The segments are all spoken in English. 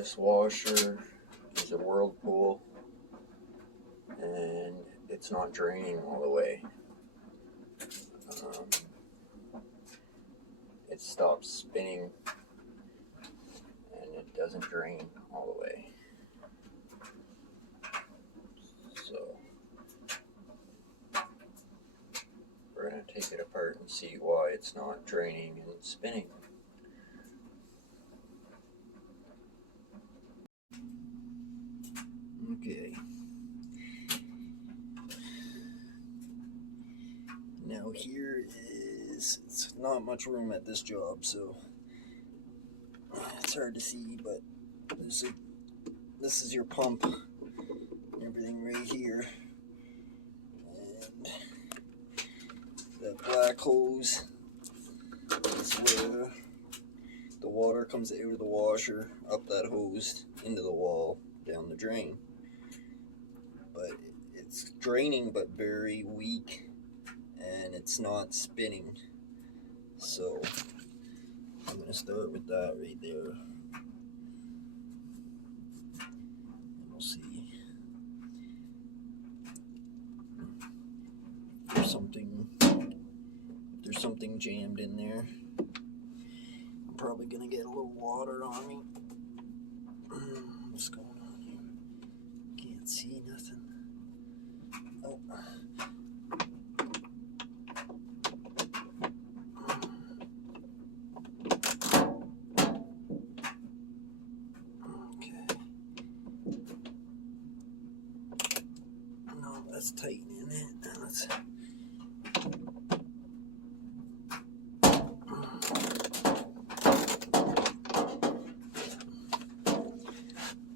This washer is a Whirlpool and it's not draining all the way. It stops spinning and it doesn't drain all the way. So we're going to take it apart and see why it's not draining and spinning. Okay. Now here is, it's not much room at this job, so it's hard to see, but this is your pump and everything right here. And that black hose is where the water comes out of the washer, up that hose, into the wall, down the drain. But it's draining but very weak, and it's not spinning. So I'm going to start with that right there. And we'll see if there's something jammed in there. I'm probably going to get a little water on me. What's going on here? Can't see nothing. Oh. Okay. No, that's tightening it. Now let's...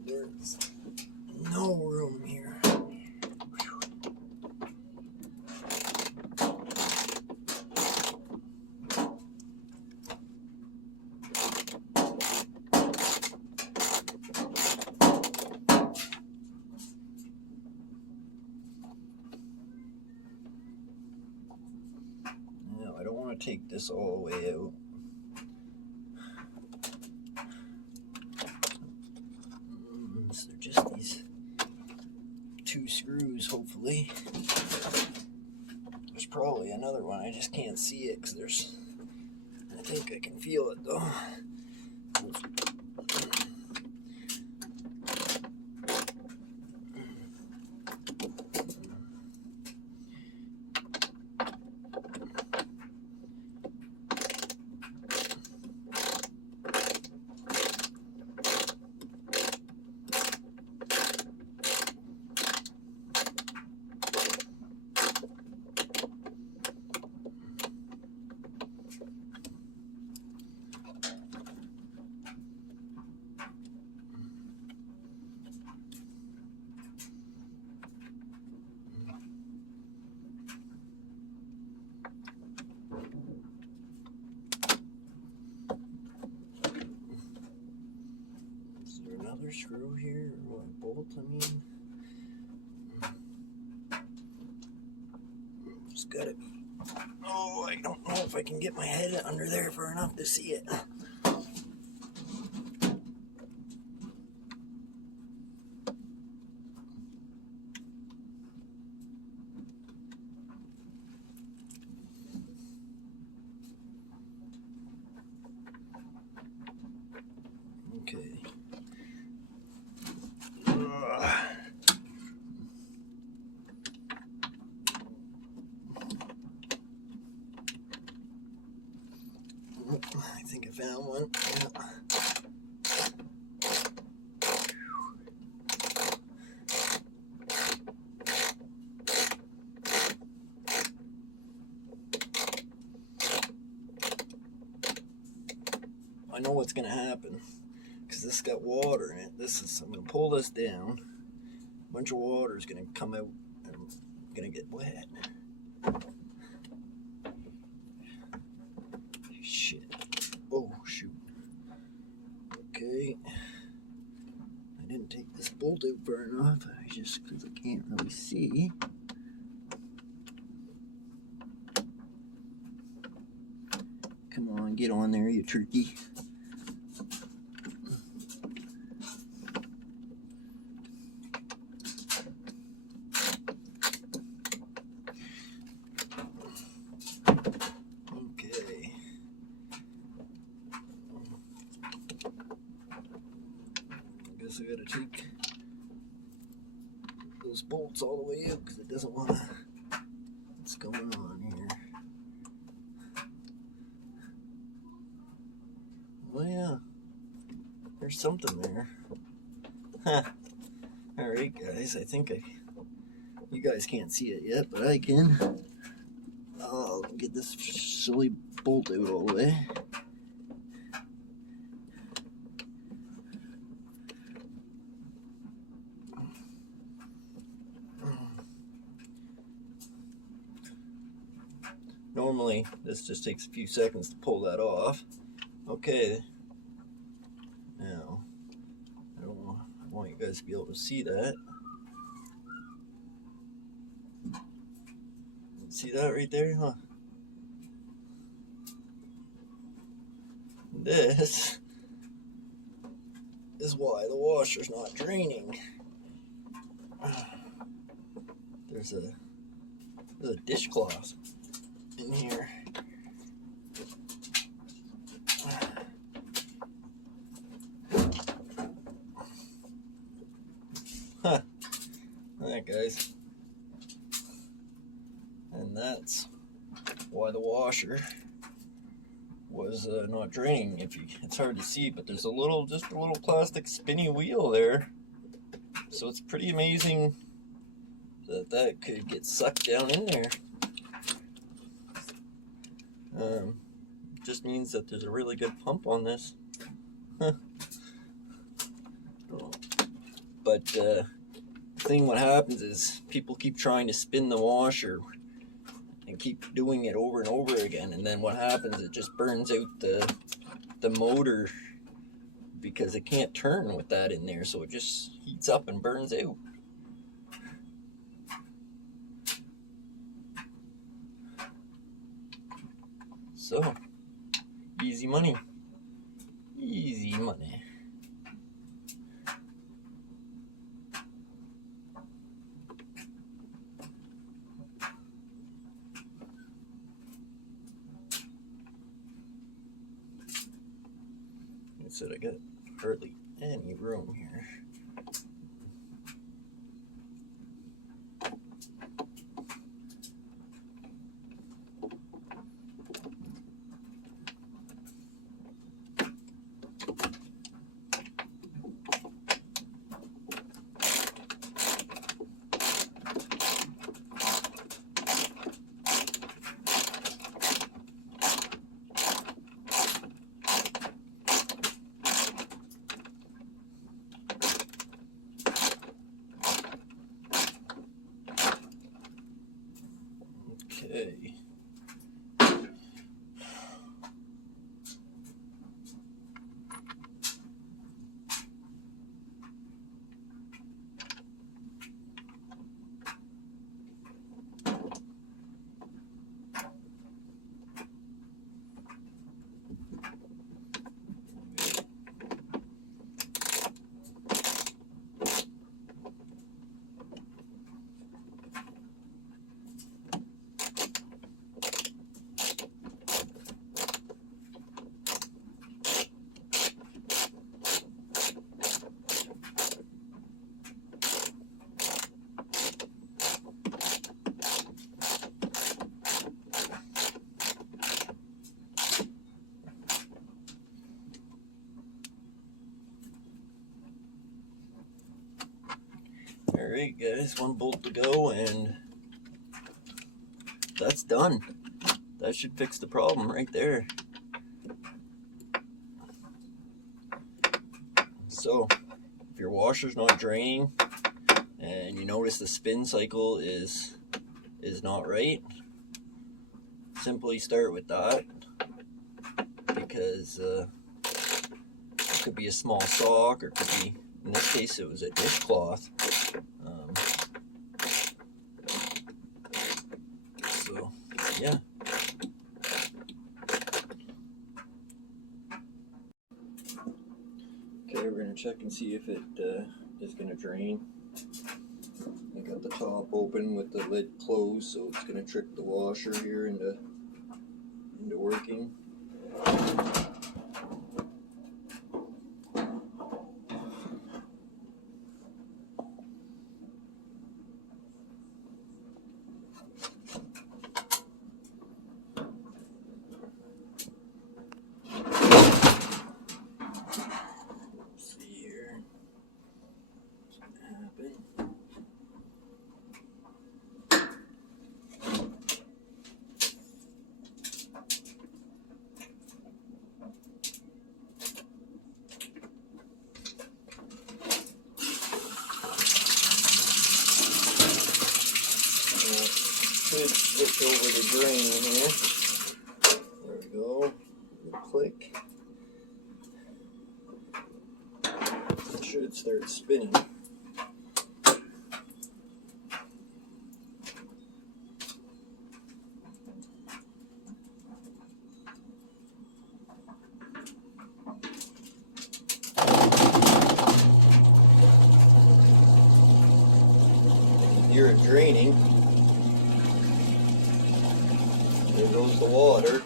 There's no room here. Now, I don't want to take this all the way out. So they're just these 2 screws, hopefully. There's probably another one, I just can't see it because I think I can feel it though. Another screw here, or a bolt, I mean. Just gotta be. Oh, I don't know if I can get my head under there far enough to see it. Okay. I think I found one. Yeah. I know what's going to happen because this got water in it. I'm going to pull this down. A bunch of water is going to come out and I'm going to get wet. Shit. Oh, shoot. Okay. I didn't take this bolt out far enough. Because I can't really see. Come on, get on there, you turkey. guess I gotta take those bolts all the way out because it doesn't want to. What's going on here? Oh yeah, there's something there. Huh. Alright guys, I think you guys can't see it yet, but I can. I'll get this silly bolt out all the way. Normally, this just takes a few seconds to pull that off. Okay. Now, I want you guys to be able to see that. See that right there, huh? This is why the washer's not draining. There's a dishcloth in here. Huh. Alright guys. And that's why the washer was not draining. It's hard to see, but there's just a little plastic spinny wheel there. So it's pretty amazing that could get sucked down in there. Just means that there's a really good pump on this. But the thing what happens is people keep trying to spin the washer and keep doing it over and over again, and then what happens, it just burns out the motor because it can't turn with that in there, so it just heats up and burns out. So easy money, easy money. So I got hardly any room here. Okay. Alright guys, one bolt to go and that's done. That should fix the problem right there. So, if your washer's not draining and you notice the spin cycle is not right, simply start with that, because it could be a small sock, or it could be, in this case it was a dishcloth. So yeah. Okay, we're gonna check and see if it is gonna drain. I got the top open with the lid closed, so it's gonna trick the washer here into working. click. It should start spinning. Hear it draining. There goes the water.